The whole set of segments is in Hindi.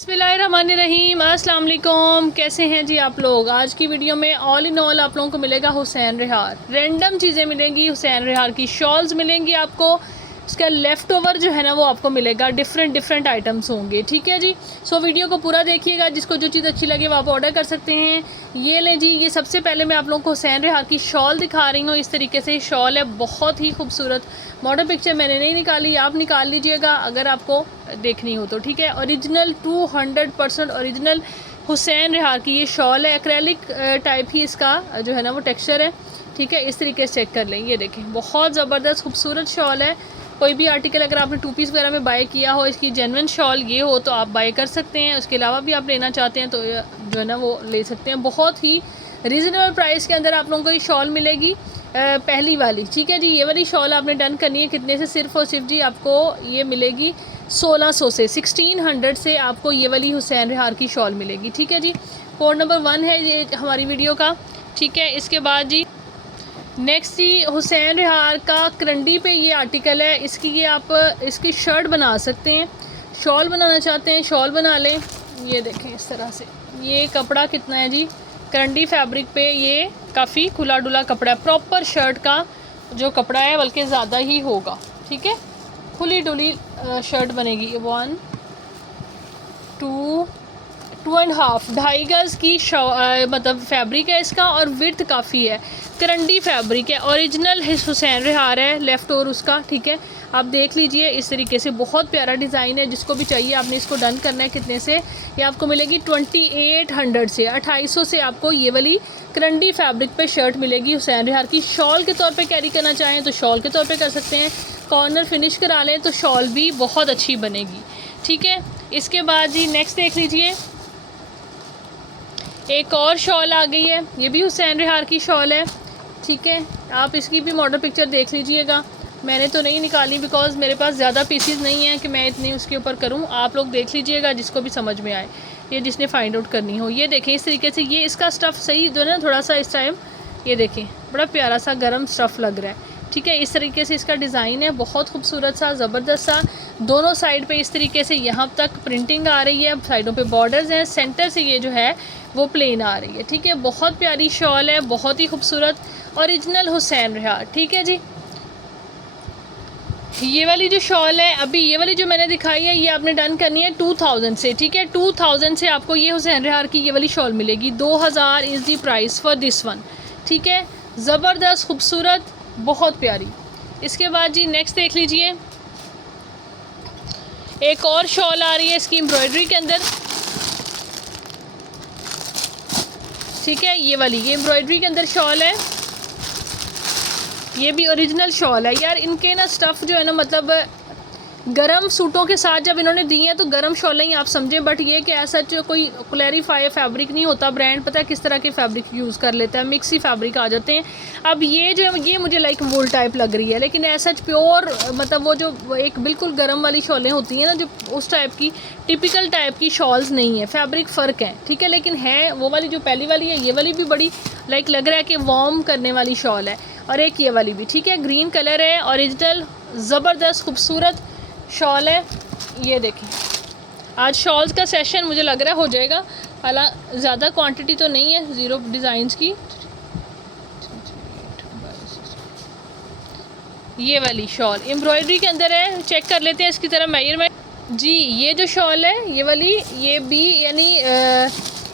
बिस्मिल्लाहिर्रहमानिर्रहीम, अस्सलाम वालेकुम। कैसे हैं जी आप लोग। आज की वीडियो में ऑल इन ऑल आप लोगों को मिलेगा हुसैन रिहार, रैंडम चीज़ें मिलेंगी। हुसैन रिहार की शॉल्स मिलेंगी आपको, उसका लेफ़्ट ओवर जो है ना वो आपको मिलेगा। डिफरेंट आइटम्स होंगे, ठीक है जी। सो वीडियो को पूरा देखिएगा, जिसको जो चीज़ अच्छी लगे वो आप ऑर्डर कर सकते हैं। ये लें जी, ये सबसे पहले मैं आप लोगों को हुसैन रिहार की शॉल दिखा रही हूँ। इस तरीके से शॉल है, बहुत ही खूबसूरत। मॉडल पिक्चर मैंने नहीं निकाली, आप निकाल लीजिएगा अगर आपको देखनी हो तो, ठीक है। ओरिजिनल 200% ओरिजिनल हुसैन रिहार की ये शॉल है। एक्रेलिक टाइप ही इसका जो है ना वो टेक्सचर है, ठीक है। इस तरीके से चेक कर लें, ये देखें, बहुत ज़बरदस्त खूबसूरत शॉल है। कोई भी आर्टिकल अगर आपने 2 पीस वगैरह में बाय किया हो, इसकी जेन्युइन शॉल ये हो तो आप बाय कर सकते हैं। उसके अलावा भी आप लेना चाहते हैं तो जो है ना वो ले सकते हैं। बहुत ही रीज़नेबल प्राइस के अंदर आप लोगों को ये शॉल मिलेगी, पहली वाली, ठीक है जी। ये वाली शॉल आपने डन करनी है कितने से, सिर्फ़ और सिर्फ जी आपको ये मिलेगी 1600 से, 1600 से आपको ये वाली हुसैन रिहार की शॉल मिलेगी, ठीक है जी। कोड नंबर 1 है ये हमारी वीडियो का, ठीक है। इसके बाद जी नेक्स्ट जी हुसैन रिहार का करंडी पे ये आर्टिकल है। इसकी ये आप इसकी शर्ट बना सकते हैं, शॉल बनाना चाहते हैं शॉल बना लें। ये देखें इस तरह से, ये कपड़ा कितना है जी, करंडी फैब्रिक पे ये काफ़ी खुला डुला कपड़ा है। प्रॉपर शर्ट का जो कपड़ा है बल्कि ज़्यादा ही होगा, ठीक है। खुली डुली शर्ट बनेगी। 1 2 2.5 ढाई गज़ की मतलब फैब्रिक है इसका, और विड्थ काफ़ी है। करंडी फैब्रिक है, ओरिजिनल हुसैन रिहार है, लेफ़्ट और उसका, ठीक है। आप देख लीजिए इस तरीके से, बहुत प्यारा डिज़ाइन है। जिसको भी चाहिए आपने इसको डन करना है कितने से, ये आपको मिलेगी 2800 से, 2800 से आपको ये वाली करंडी फैब्रिक पे शर्ट मिलेगी हुसैन रिहार की। शॉल के तौर पे कैरी करना चाहें तो शॉल के तौर पे कर सकते हैं, कॉर्नर फिनिश करा लें तो शॉल भी बहुत अच्छी बनेगी, ठीक है। इसके बाद जी नेक्स्ट देख लीजिए, एक और शॉल आ गई है, ये भी हुसैन रिहार की शॉल है, ठीक है। आप इसकी भी मॉडल पिक्चर देख लीजिएगा। मैंने तो नहीं निकाली बिकॉज़ मेरे पास ज़्यादा पीसीज नहीं हैं कि मैं इतनी उसके ऊपर करूं। आप लोग देख लीजिएगा जिसको भी समझ में आए, ये जिसने फाइंड आउट करनी हो। ये देखें इस तरीके से, ये इसका स्टफ़ सही जो है ना थोड़ा सा इस टाइम, ये देखें बड़ा प्यारा सा गर्म स्टफ़ लग रहा है, ठीक है। इस तरीके से इसका डिज़ाइन है, बहुत खूबसूरत सा, ज़बरदस्त सा। दोनों साइड पे इस तरीके से यहाँ तक प्रिंटिंग आ रही है, साइडों पे बॉर्डर्स हैं, सेंटर से ये जो है वो प्लेन आ रही है, ठीक है। बहुत प्यारी शॉल है, बहुत ही खूबसूरत, ओरिजिनल हुसैन रिहार, ठीक है जी। ये वाली जो शॉल है, अभी ये वाली जो मैंने दिखाई है, ये आपने डन करनी है 2000 से, ठीक है। 2000 से आपको ये हुसैन रिहार की ये वाली शॉल मिलेगी। 2000 is the price for this one, ठीक है। ज़बरदस्त खूबसूरत, बहुत प्यारी। इसके बाद जी नेक्स्ट देख लीजिए, एक और शॉल आ रही है इसकी एम्ब्रॉयडरी के अंदर, ठीक है। ये वाली ये एम्ब्रॉयडरी के अंदर शॉल है, ये भी ओरिजिनल शॉल है। यार इनके ना स्टफ़ जो है ना, मतलब गरम सूटों के साथ जब इन्होंने दी हैं तो गरम शॉलें ही आप समझें, बट ये कि ऐसा जो कोई क्लैरिफाई फैब्रिक नहीं होता। ब्रांड पता है किस तरह के फैब्रिक यूज़ कर लेता है, मिक्स ही फैब्रिक आ जाते हैं। अब ये जो ये मुझे लाइक वूल टाइप लग रही है, लेकिन ऐसा प्योर मतलब वो जो एक बिल्कुल गर्म वाली शॉलें होती हैं ना, जो उस टाइप की टिपिकल टाइप की शॉल्स नहीं है, फैब्रिक फ़र्क है, ठीक है। लेकिन है वो वाली जो पहली वाली है, ये वाली भी बड़ी लाइक लग रहा है कि वार्म करने वाली शॉल है। और एक ये वाली भी, ठीक है, ग्रीन कलर है, ओरिजिनल ज़बरदस्त खूबसूरत शॉल है। ये देखें, आज शॉल्स का सेशन मुझे लग रहा हो जाएगा, हालांकि ज़्यादा क्वांटिटी तो नहीं है, 0 डिज़ाइंस की। ये वाली शॉल एम्ब्रॉयडरी के अंदर है, चेक कर लेते हैं इसकी तरह मेजरमेंट जी। ये जो शॉल है ये वाली, ये भी यानी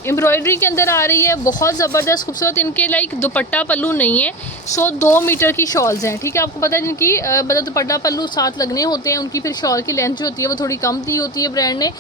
एम्ब्रॉयडरी के अंदर आ रही है, बहुत ज़बरदस्त खूबसूरत। इनके लाइक दुपट्टा पल्लू नहीं है, 2 मीटर की शॉल्स हैं, ठीक है। आपको पता है जिनकी मतलब दुपट्टा पल्लू साथ लगने होते हैं, उनकी फिर शॉल की लेंथ जो होती है वो थोड़ी कम दी होती है ब्रांड ने।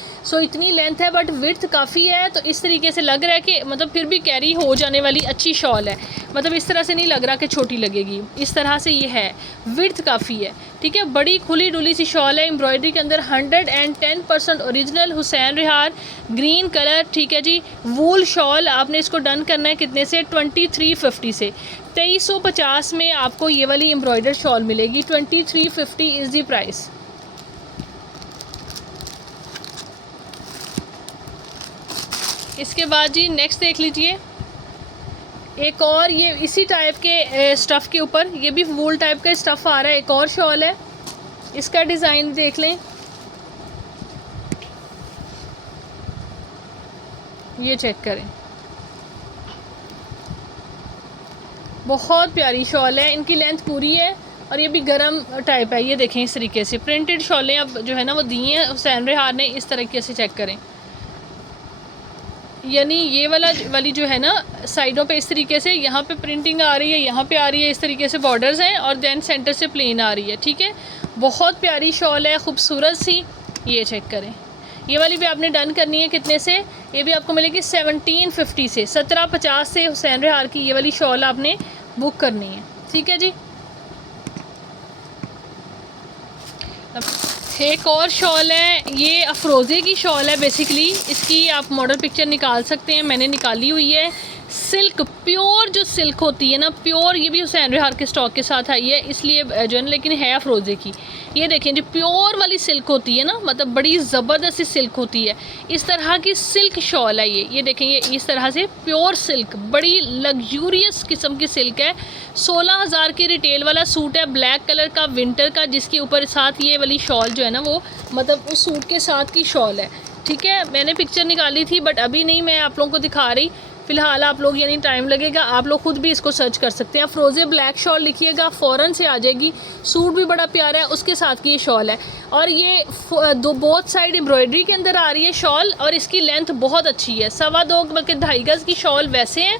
इतनी लेंथ है बट विड्थ काफ़ी है, तो इस तरीके से लग रहा है कि मतलब फिर भी कैरी हो जाने वाली अच्छी शॉल है। मतलब इस तरह से नहीं लग रहा कि छोटी लगेगी, इस तरह से ये है, विड्थ काफ़ी है, ठीक है। बड़ी खुली डुली सी शॉल है, एम्ब्रॉयडरी के अंदर 110% ओरिजिनल हुसैन रिहार, ग्रीन कलर, ठीक है जी। वूल शॉल आपने इसको डन करना है कितने से, 2350 से। 2350 में आपको ये वाली एम्ब्रॉयडर शॉल मिलेगी। 2350 इज़ दी प्राइस। इसके बाद जी नेक्स्ट देख लीजिए, एक और ये इसी टाइप के स्टफ़ के ऊपर, ये भी वूल टाइप का स्टफ़ आ रहा है, एक और शॉल है। इसका डिज़ाइन देख लें, ये चेक करें, बहुत प्यारी शॉल है, इनकी लेंथ पूरी है और ये भी गरम टाइप है। ये देखें इस तरीके से प्रिंटेड शॉलें अब जो है ना वो दी हैं हुसैन रेहान ने, इस तरीके से चेक करें। यानी ये वाली जो है ना साइडों पे इस तरीके से यहाँ पे प्रिंटिंग आ रही है, यहाँ पे आ रही है, इस तरीके से बॉर्डर्स हैं और देन सेंटर से प्लेन आ रही है। ठीक है, बहुत प्यारी शॉल है, खूबसूरत सी। ये चेक करें, ये वाली भी आपने डन करनी है कितने से, ये भी आपको मिलेगी 1750 से, 1750 से हुसैन रेहान की ये वाली शॉल आपने बुक करनी है। ठीक है जी। एक और शॉल है, ये अफरोज़े की शॉल है बेसिकली, इसकी आप मॉडल पिक्चर निकाल सकते हैं, मैंने निकाली हुई है। सिल्क, प्योर जो सिल्क होती है ना, प्योर, ये भी हुसैन रेहान के स्टॉक के साथ आई है इसलिए जो है ना, लेकिन है अफरोज़े की। ये देखें जो प्योर वाली सिल्क होती है ना, मतलब बड़ी ज़बरदस्त सिल्क होती है, इस तरह की सिल्क शॉल है ये देखें, ये इस तरह से प्योर सिल्क, बड़ी लग्जूरियस किस्म की सिल्क है। 16,000 की रिटेल वाला सूट है, ब्लैक कलर का विंटर का, जिसके ऊपर साथ ये वाली शॉल जो है ना वो मतलब उस सूट के साथ की शॉल है। ठीक है, मैंने पिक्चर निकाली थी बट अभी नहीं मैं आप लोगों को दिखा रही, फ़िलहाल आप लोग यानी टाइम लगेगा, आप लोग खुद भी इसको सर्च कर सकते हैं। अफरोज़े ब्लैक शॉल लिखिएगा, फ़ौरन से आ जाएगी। सूट भी बड़ा प्यारा है, उसके साथ की ये शॉल है और ये दो बोथ साइड एम्ब्रॉयडरी के अंदर आ रही है शॉल और इसकी लेंथ बहुत अच्छी है, 2.25 बल्कि 2.5 गज़ की शॉल वैसे हैं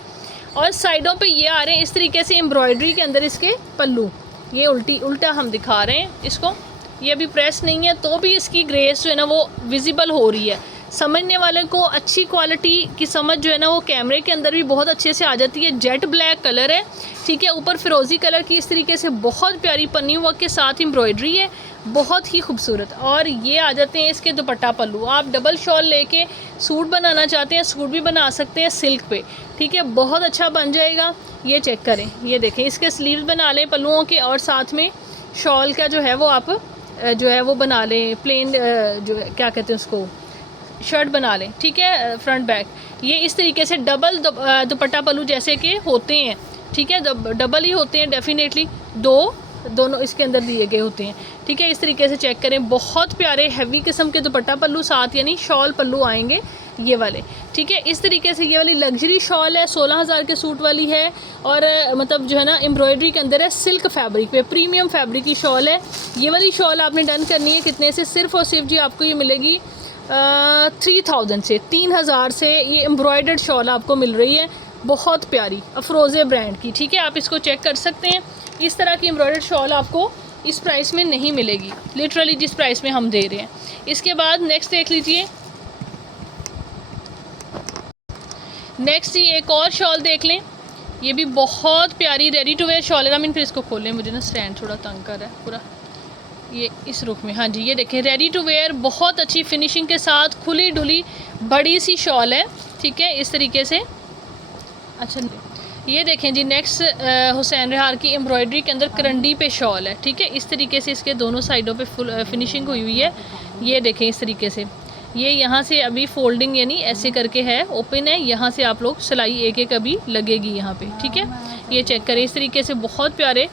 और साइडों पे ये आ रहे हैं इस तरीके से एम्ब्रॉयडरी के अंदर इसके पल्लू। ये उल्टा हम दिखा रहे हैं इसको, ये अभी प्रेस नहीं है तो भी इसकी ग्रेस जो है ना वो विजिबल हो रही है। समझने वाले को अच्छी क्वालिटी की समझ जो है ना वो कैमरे के अंदर भी बहुत अच्छे से आ जाती है। जेट ब्लैक कलर है, ठीक है, ऊपर फिरोज़ी कलर की इस तरीके से बहुत प्यारी पन्नी वर्क के साथ एम्ब्रॉयडरी है, बहुत ही खूबसूरत। और ये आ जाते हैं इसके दुपट्टा पल्लू। आप डबल शॉल लेके सूट बनाना चाहते हैं, सूट भी बना सकते हैं सिल्क पे, ठीक है, बहुत अच्छा बन जाएगा। ये चेक करें, ये देखें, इसके स्लीव्स बना लें पल्लुओं के और साथ में शॉल का जो है वो आप जो है वो बना लें, प्लेन जो है क्या कहते हैं उसको, शर्ट बना लें। ठीक है, फ्रंट बैक ये इस तरीके से डबल दुपट्टा पल्लू जैसे कि होते हैं। ठीक है, डबल ही होते हैं डेफिनेटली, दोनों इसके अंदर दिए गए होते हैं। ठीक है, इस तरीके से चेक करें, बहुत प्यारे हैवी किस्म के दुपट्टा पल्लू साथ यानी शॉल पल्लू आएंगे ये वाले। ठीक है, इस तरीके से ये वाली लग्जरी शॉल है, 16,000 के सूट वाली है और मतलब जो है ना एम्ब्रॉयडरी के अंदर है, सिल्क फैब्रिक पे, प्रीमियम फैब्रिक की शॉल है। ये वाली शॉल आपने डन करनी है कितने से, सिर्फ और सिर्फ जी आपको ये मिलेगी 3000 से, 3000 से ये एम्ब्रॉयडर्ड शॉल आपको मिल रही है, बहुत प्यारी अफरोज़े ब्रांड की। ठीक है, आप इसको चेक कर सकते हैं। इस तरह की एम्ब्रॉयडर्ड शॉल आपको इस प्राइस में नहीं मिलेगी, लिटरली जिस प्राइस में हम दे रहे हैं। इसके बाद नेक्स्ट देख लीजिए, नेक्स्ट ये एक और शॉल देख लें, ये भी बहुत प्यारी रेडी टू वेयर शॉल है। हम फिर इसको खोलें, मुझे ना स्टैंड थोड़ा तंग कर रहा है पूरा, ये इस रुख में, हाँ जी, ये देखें रेडी टू वेयर, बहुत अच्छी फिनिशिंग के साथ खुली डुली बड़ी सी शॉल है। ठीक है, इस तरीके से। अच्छा, ये देखें जी, नेक्स्ट हुसैन रेहान की एम्ब्रॉयडरी के अंदर करंडी पे शॉल है। ठीक है, इस तरीके से इसके दोनों साइडों पे फुल फिनिशिंग हुई है। ये देखें इस तरीके से, ये यहाँ से अभी फोल्डिंग यानी ऐसे करके है, ओपन है, यहाँ से आप लोग सिलाई एक एक अभी लगेगी यहाँ पे। ठीक है, ये चेक करें, इस तरीके से बहुत प्यारे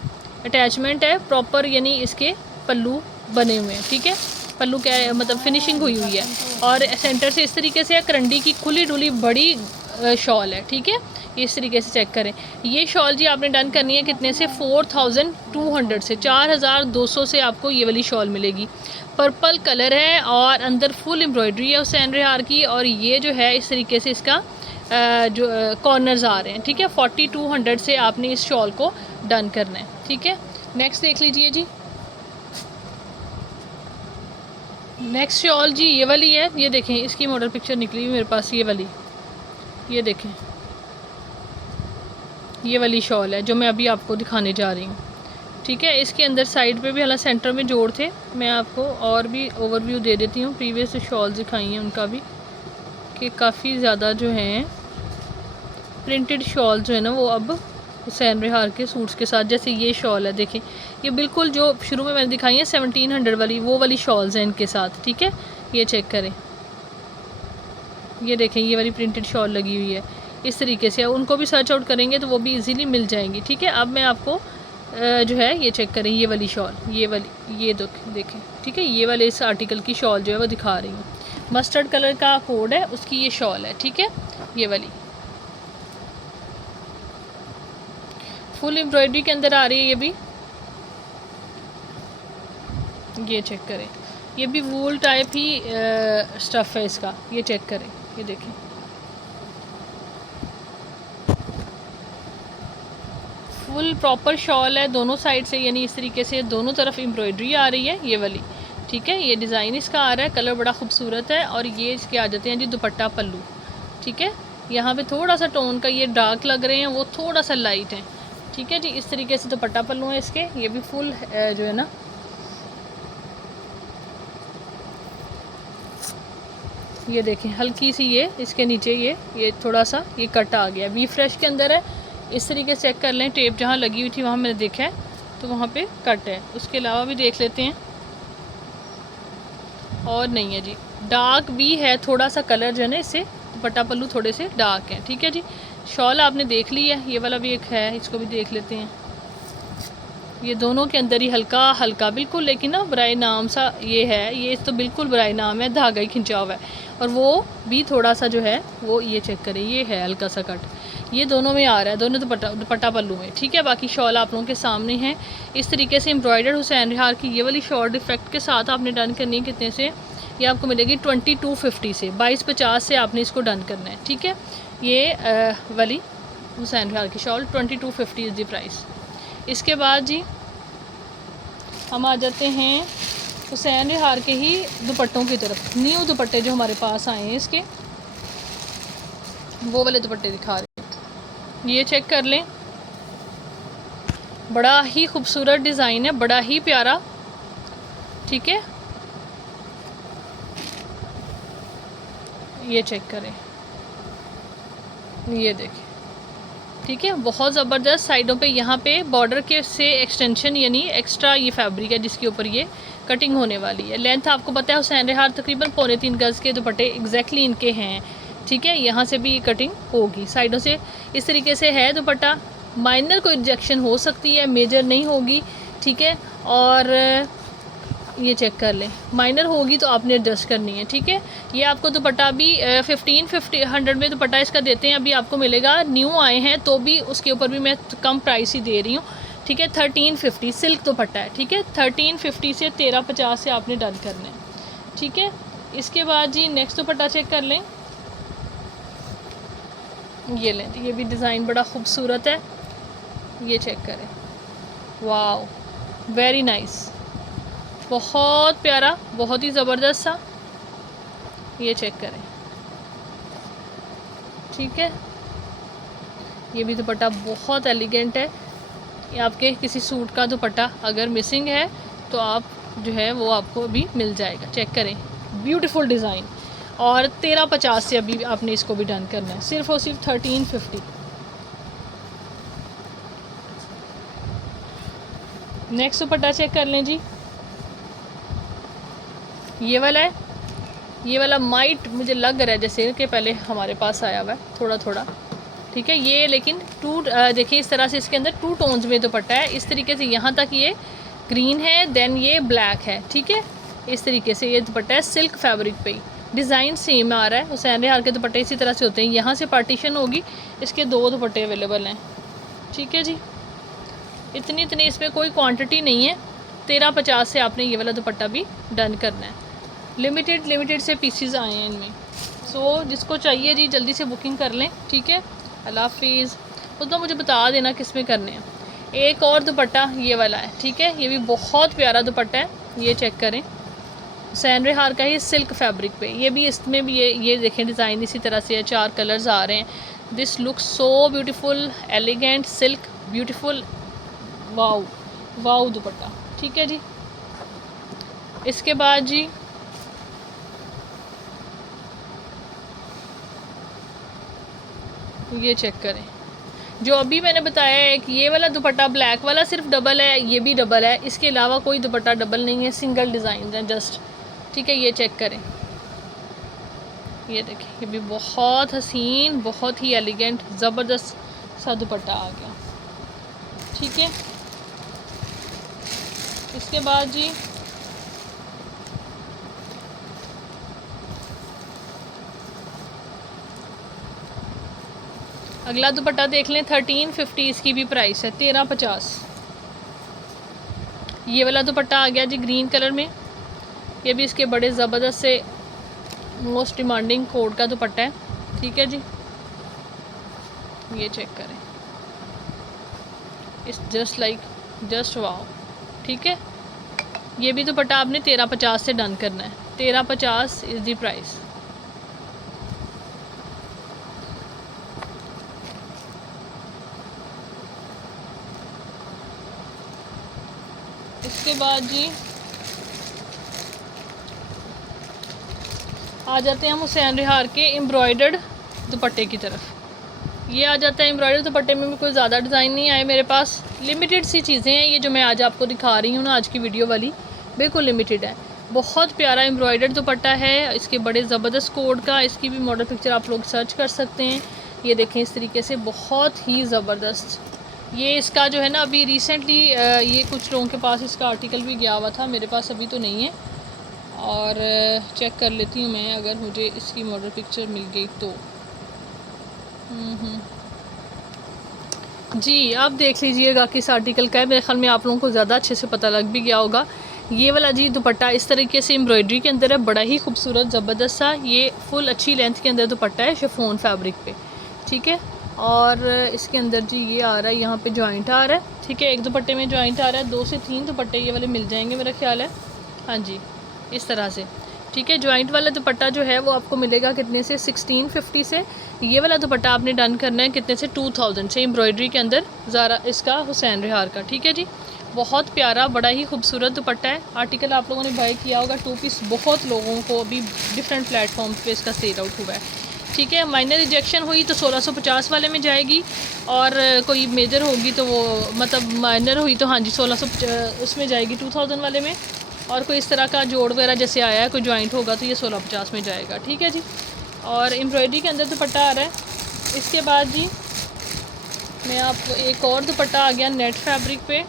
अटैचमेंट है, प्रॉपर यानी इसके पल्लू बने हुए हैं। ठीक है, पल्लू क्या है मतलब फिनिशिंग हुई है और सेंटर से इस तरीके से करंडी की खुली डुली बड़ी शॉल है। ठीक है, इस तरीके से चेक करें। ये शॉल जी आपने डन करनी है कितने से, 4200 से, 4200 से आपको ये वाली शॉल मिलेगी। पर्पल कलर है और अंदर फुल एम्ब्रॉयडरी है हुसैन रेहान की और ये जो है इस तरीके से इसका जो कॉर्नर्स आ रहे हैं। ठीक है, 4200 से आपने इस शॉल को डन करना है। ठीक है, नेक्स्ट देख लीजिए जी, नेक्स्ट शॉल जी ये वाली है, ये देखें इसकी मॉडल पिक्चर निकली हुई मेरे पास, ये वाली, ये देखें, ये वाली शॉल है जो मैं अभी आपको दिखाने जा रही हूँ। ठीक है, इसके अंदर साइड पे भी हालांकि सेंटर में जोड़ थे, मैं आपको और भी ओवरव्यू दे देती हूँ, प्रीवियस शॉल दिखाई हैं उनका भी कि काफ़ी ज़्यादा जो हैं प्रिंटेड शॉल जो है ना वो अब हुसैन रेहान के सूट्स के साथ, जैसे ये शॉल है देखें, ये बिल्कुल जो शुरू में मैंने दिखाई है 1700 वाली, वो वाली शॉल्स हैं इनके साथ। ठीक है, ये चेक करें, ये देखें ये वाली प्रिंटेड शॉल लगी हुई है इस तरीके से, उनको भी सर्च आउट करेंगे तो वो भी इजीली मिल जाएंगी। ठीक है, अब मैं आपको जो है ये चेक करें, ये वाली शॉल, ये वाली, ये देखें। ठीक है, ये वाले इस आर्टिकल की शॉल जो है वो दिखा रही हूँ। मस्टर्ड कलर का कोड है, उसकी ये शॉल है, ठीक है। ये वाली फुल एम्ब्रॉयडरी के अंदर आ रही है ये भी। ये चेक करें, ये भी वूल टाइप ही स्टफ़ है इसका। ये चेक करें, ये देखें, फुल प्रॉपर शॉल है दोनों साइड से, यानी इस तरीके से दोनों तरफ एम्ब्रॉयडरी आ रही है ये वाली, ठीक है। ये डिज़ाइन इसका आ रहा है, कलर बड़ा खूबसूरत है। और ये इसके आ जाते हैं जी दुपट्टा पल्लू, ठीक है। यहाँ पे थोड़ा सा टोन का ये डार्क लग रहे हैं, वो थोड़ा सा लाइट है, ठीक है जी। इस तरीके से दुपट्टा पल्लू है इसके। ये भी फुल जो है ना, ये देखें हल्की सी ये इसके नीचे ये थोड़ा सा ये कट आ गया, बी फ्रेश के अंदर है। इस तरीके से चेक कर लें, टेप जहाँ लगी हुई थी वहाँ मैंने देखा है तो वहाँ पे कट है। उसके अलावा भी देख लेते हैं, और नहीं है जी, डार्क भी है थोड़ा सा कलर जो है ना, इससे दुपट्टा पल्लू थोड़े से डार्क है, ठीक है जी। शॉल आपने देख ली है, ये वाला भी एक है, इसको भी देख लेते हैं। ये दोनों के अंदर ही हल्का हल्का बिल्कुल, लेकिन ना ब्राई नाम सा ये है, ये तो बिल्कुल ब्राई नाम है, धागा ही खिंचा हुआ है। और वो भी थोड़ा सा जो है वो ये चेक करें, ये है हल्का सा कट, ये दोनों में आ रहा है, दोनों दुपट्टा पल्लू में, ठीक है। बाकी शॉल आप लोगों के सामने है। इस तरीके से एम्ब्रॉयडर्ड हुसैन रिहार की ये वाली शॉर्ट इफेक्ट के साथ आपने डन करनी है। कितने से ये आपको मिलेगी 2250 से, 2250 से आपने इसको डन करना है, ठीक है। ये वाली हुसैन रिहार की शॉल 2250 इज़ द प्राइस। इसके बाद जी हम आ जाते हैं हुसैन रिहार के ही दुपट्टों की तरफ। न्यू दुपट्टे जो हमारे पास आए हैं इसके, वो वाले दुपट्टे दिखा रहे हैं। ये चेक कर लें, बड़ा ही खूबसूरत डिज़ाइन है, बड़ा ही प्यारा, ठीक है। ये चेक करें, ये देखें, ठीक है, बहुत ज़बरदस्त। साइडों पे यहाँ पे बॉर्डर के से एक्सटेंशन यानी एक्स्ट्रा ये फैब्रिक है जिसके ऊपर ये कटिंग होने वाली है। लेंथ आपको पता है हुसैन रिहार तकरीबन 3.25 गज़ के दुपट्टे एग्जैक्टली इनके हैं, ठीक है। यहाँ से भी कटिंग होगी, साइडों से इस तरीके से है दुपट्टा। माइनर कोई रिजेक्शन हो सकती है, मेजर नहीं होगी, ठीक है। और ये चेक कर लें, माइनर होगी तो आपने एडजस्ट करनी है, ठीक है। ये आपको दुपट्टा भी 1500 में दुपट्टा इसका देते हैं, अभी आपको मिलेगा, न्यू आए हैं तो भी उसके ऊपर भी मैं कम प्राइस ही दे रही हूँ, ठीक है। 1350 सिल्क दुपट्टा है, ठीक है। 1350 से 1350 से आपने डन करना है, ठीक है। इसके बाद जी नेक्स्ट दुपट्टा चेक कर लें, ये लें, ये भी डिज़ाइन बड़ा खूबसूरत है, ये चेक करें, वाओ वेरी नाइस, बहुत प्यारा, बहुत ही ज़बरदस्त सा। ये चेक करें, ठीक है। ये भी दुपट्टा बहुत एलिगेंट है। ये आपके किसी सूट का दुपट्टा अगर मिसिंग है तो आप जो है वो आपको अभी मिल जाएगा। चेक करें, ब्यूटीफुल डिज़ाइन। और 1350 से अभी आपने इसको भी डन करना है, सिर्फ और सिर्फ 1350। नेक्स्ट दुपट्टा चेक कर लें जी, ये वाला है। ये वाला माइट मुझे लग रहा है जैसे कि पहले हमारे पास आया हुआ है थोड़ा थोड़ा, ठीक है। ये लेकिन देखिए इस तरह से इसके अंदर 2 टोन्स में दुपट्टा है। इस तरीके से यहाँ तक ये ग्रीन है, देन ये ब्लैक है, ठीक है। इस तरीके से ये दुपट्टा है, सिल्क फैब्रिक पे ही डिज़ाइन सेम आ रहा है। हुसैन रिहार के दुपट्टे इसी तरह से होते हैं, यहाँ से पार्टीशन होगी, इसके 2 दुपट्टे अवेलेबल हैं, ठीक है जी। इतनी इसमें कोई क्वांटिटी नहीं है। 1350 से आपने ये वाला दुपट्टा भी डन करना है। लिमिटेड से पीसीज आए हैं इनमें, सो जिसको चाहिए जी जल्दी से बुकिंग कर लें, ठीक है। अल्लाह हाफिज़। तो मुझे बता देना किस में करने हैं। एक और दुपट्टा ये वाला है, ठीक है। ये भी बहुत प्यारा दुपट्टा है, ये चेक करें, हुसैन रिहार का ही सिल्क फैब्रिक पे। ये भी इसमें भी ये देखें डिज़ाइन इसी तरह से है, 4 कलर्स आ रहे हैं। This look so beautiful, elegant, silk beautiful, wow wow दुपट्टा, ठीक है जी। इसके बाद जी ये चेक करें, जो अभी मैंने बताया है कि ये वाला दुपट्टा ब्लैक वाला सिर्फ डबल है, ये भी डबल है, इसके अलावा कोई दुपट्टा डबल नहीं है, सिंगल डिज़ाइन है जस्ट, ठीक है। ये चेक करें, ये देखें, ये भी बहुत हसीन, बहुत ही एलिगेंट, ज़बरदस्त सा दुपट्टा आ गया, ठीक है। इसके बाद जी अगला दुपट्टा देख लें, 1350 इसकी भी प्राइस है, 1350। ये वाला दुपट्टा आ गया जी ग्रीन कलर में। ये भी इसके बड़े ज़बरदस्त से मोस्ट डिमांडिंग कोड का दुपट्टा है, ठीक है जी। ये चेक करें, it's just like just wow, ठीक है। ये भी दुपट्टा आपने 1350 से डन करना है, 1350 इज़ दी प्राइस। इसके बाद जी आ जाते हैं हम हुसैन रिहार के एम्ब्रॉयडर्ड दुपट्टे की तरफ। ये आ जाता है एम्ब्रॉयडर्ड दुपट्टे में भी कोई ज़्यादा डिज़ाइन नहीं आए मेरे पास, लिमिटेड सी चीज़ें हैं। ये जो मैं आज आपको दिखा रही हूँ ना, आज की वीडियो वाली बिल्कुल लिमिटेड है। बहुत प्यारा एम्ब्रॉयडर्ड दुपट्टा है, इसके बड़े ज़बरदस्त कोड का। इसकी भी मॉडल पिक्चर आप लोग सर्च कर सकते हैं। ये देखें इस तरीके से, बहुत ही ज़बरदस्त। ये इसका जो है ना, अभी रिसेंटली ये कुछ लोगों के पास इसका आर्टिकल भी गया हुआ था, मेरे पास अभी तो नहीं है। और चेक कर लेती हूँ मैं, अगर मुझे इसकी मॉडल पिक्चर मिल गई तो। जी आप देख लीजिएगा किस आर्टिकल का है, मेरे ख्याल में आप लोगों को ज़्यादा अच्छे से पता लग भी गया होगा। ये वाला जी दुपट्टा इस तरीके से एम्ब्रॉयडरी के अंदर है, बड़ा ही खूबसूरत ज़बरदस्त सा। ये फुल अच्छी लेंथ के अंदर दुपट्टा है, शिफॉन फैब्रिक पे, ठीक है। और इसके अंदर जी ये आ रहा है, यहाँ पे जॉइंट आ रहा है, ठीक है। एक दुपट्टे में जॉइंट आ रहा है, 2 से 3 दुपट्टे ये वाले मिल जाएंगे मेरा ख्याल है। हाँ जी, इस तरह से, ठीक है। जॉइंट वाला दुपट्टा जो है वो आपको मिलेगा कितने से, 1650 से। ये वाला दुपट्टा आपने डन करना है कितने से, 2000 से, एम्ब्रॉयडरी के अंदर ज़ारा इसका हुसैन रिहार का, ठीक है जी। बहुत प्यारा, बड़ा ही खूबसूरत दुपट्टा है। आर्टिकल आप लोगों ने बाय किया होगा, 2 पीस बहुत लोगों को अभी डिफरेंट प्लेटफॉर्म पे इसका सेल आउट हुआ है, ठीक है। माइनर रिजेक्शन हुई तो 1650 वाले में जाएगी, और कोई मेजर होगी तो वो मतलब माइनर हुई तो हाँ जी 1600 उसमें जाएगी 2000 वाले में। और कोई इस तरह का जोड़ वगैरह जैसे आया है, कोई जॉइंट होगा तो ये 1650 में जाएगा, ठीक है जी। और एम्ब्रॉयडरी के अंदर दुपट्टा आ रहा है। इसके बाद जी मैं आपको एक और दुपट्टा आ गया नेट फैब्रिक पे,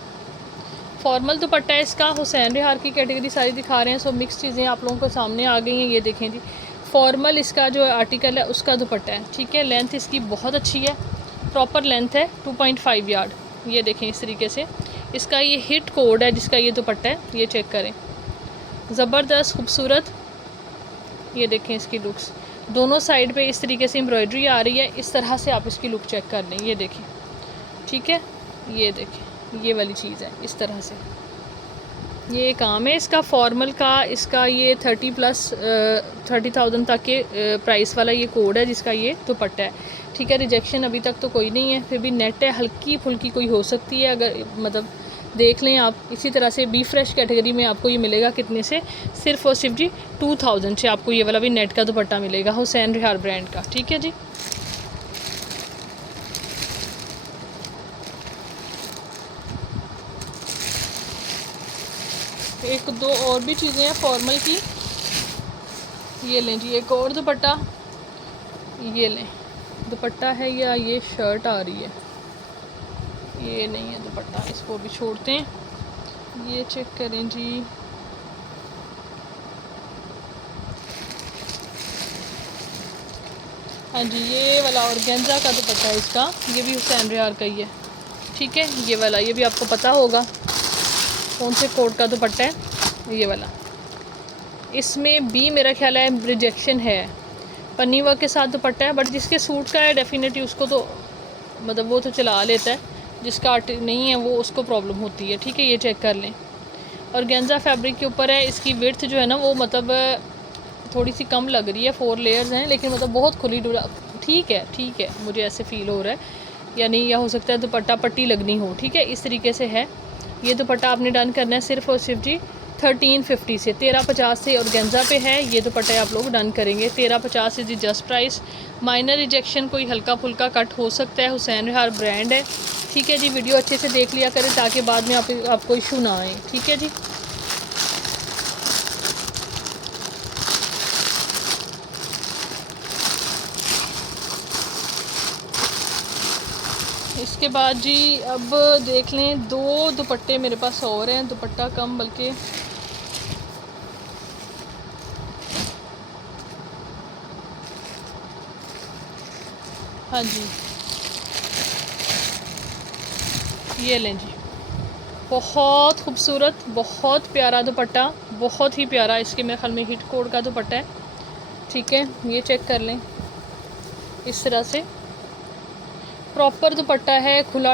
फॉर्मल दुपट्टा है इसका। हुसैन रिहार की कैटेगरी सारी दिखा रहे हैं, सो मिक्स चीज़ें आप लोगों को सामने आ गई हैं। ये देखें जी, फॉर्मल इसका जो आर्टिकल है उसका दुपट्टा है, ठीक है। लेंथ इसकी बहुत अच्छी है, प्रॉपर लेंथ है, 2.5 यार्ड। ये देखें इस तरीके से, इसका ये हिट कोड है जिसका ये दुपट्टा है, ये चेक करें, ज़बरदस्त खूबसूरत। ये देखें इसकी लुक्स, दोनों साइड पे इस तरीके से एम्ब्रॉयडरी आ रही है। इस तरह से आप इसकी लुक चेक कर लें, ये देखें, ठीक है। ये देखें ये वाली चीज़ है, इस तरह से ये काम है इसका फॉर्मल का। इसका ये 30,000 तक के प्राइस वाला ये कोड है जिसका ये दुपट्टा है, ठीक है। रिजेक्शन अभी तक तो कोई नहीं है, फिर भी नेट है, हल्की फुल्की कोई हो सकती है, अगर मतलब देख लें आप। इसी तरह से बी फ्रेश कैटेगरी में आपको ये मिलेगा कितने से, सिर्फ और सिर्फ जी 2000 से आपको ये वाला भी नेट का दुपट्टा मिलेगा हुसैन रिहार ब्रांड का, ठीक है जी। एक दो और भी चीज़ें हैं फॉर्मल की, ये लें जी एक और दुपट्टा, ये लें दुपट्टा है या ये शर्ट आ रही है, ये नहीं है दुपट्टा, इसको भी छोड़ते हैं। ये चेक करें जी, हाँ जी ये वाला ऑर्गेन्जा का दुपट्टा है इसका, ये भी हुसैन रिहार का ही है, ठीक है। ये वाला, ये भी आपको पता होगा कौन से कोड का दुपट्टा है, ये वाला। इसमें भी मेरा ख्याल है रिजेक्शन है, पन्नी वर्क के साथ दुपट्टा है, बट जिसके सूट का है डेफिनेटली उसको तो मतलब वो तो चला लेता है, जिसका नहीं है वो उसको प्रॉब्लम होती है, ठीक है। ये चेक कर लें, और गेंजा फैब्रिक के ऊपर है। इसकी विड्थ जो है ना वो मतलब थोड़ी सी कम लग रही है, 4 लेयर्स हैं, लेकिन मतलब बहुत खुली डुला, ठीक है, मुझे ऐसे फ़ील हो रहा है, यानी या हो सकता है दुपट्टा पट्टी लगनी हो, ठीक है। इस तरीके से है ये दुपट्टा, आपने डन करना है सिर्फ और सिर्फ जी 1350 से, 1350 से ऑर्गेन्जा पे है ये दुपट्टा, आप लोग डन करेंगे 1350 is just price. Minor rejection कोई हल्का फुल्का कट हो सकता है, हुसैन रिहार ब्रांड है, ठीक है जी। वीडियो अच्छे से देख लिया करें ताकि बाद में आपको इशू ना आए, ठीक है जी। इसके बाद जी अब देख लें, 2 दुपट्टे मेरे पास और हैं, दुपट्टा कम बल्कि हाँ जी ये लें जी, बहुत खूबसूरत, बहुत प्यारा दुपट्टा, बहुत ही प्यारा। इसके मेरे ख्याल में हिट कोड का दुपट्टा है, ठीक है। ये चेक कर लें, इस तरह से प्रॉपर दुपट्टा है, खुला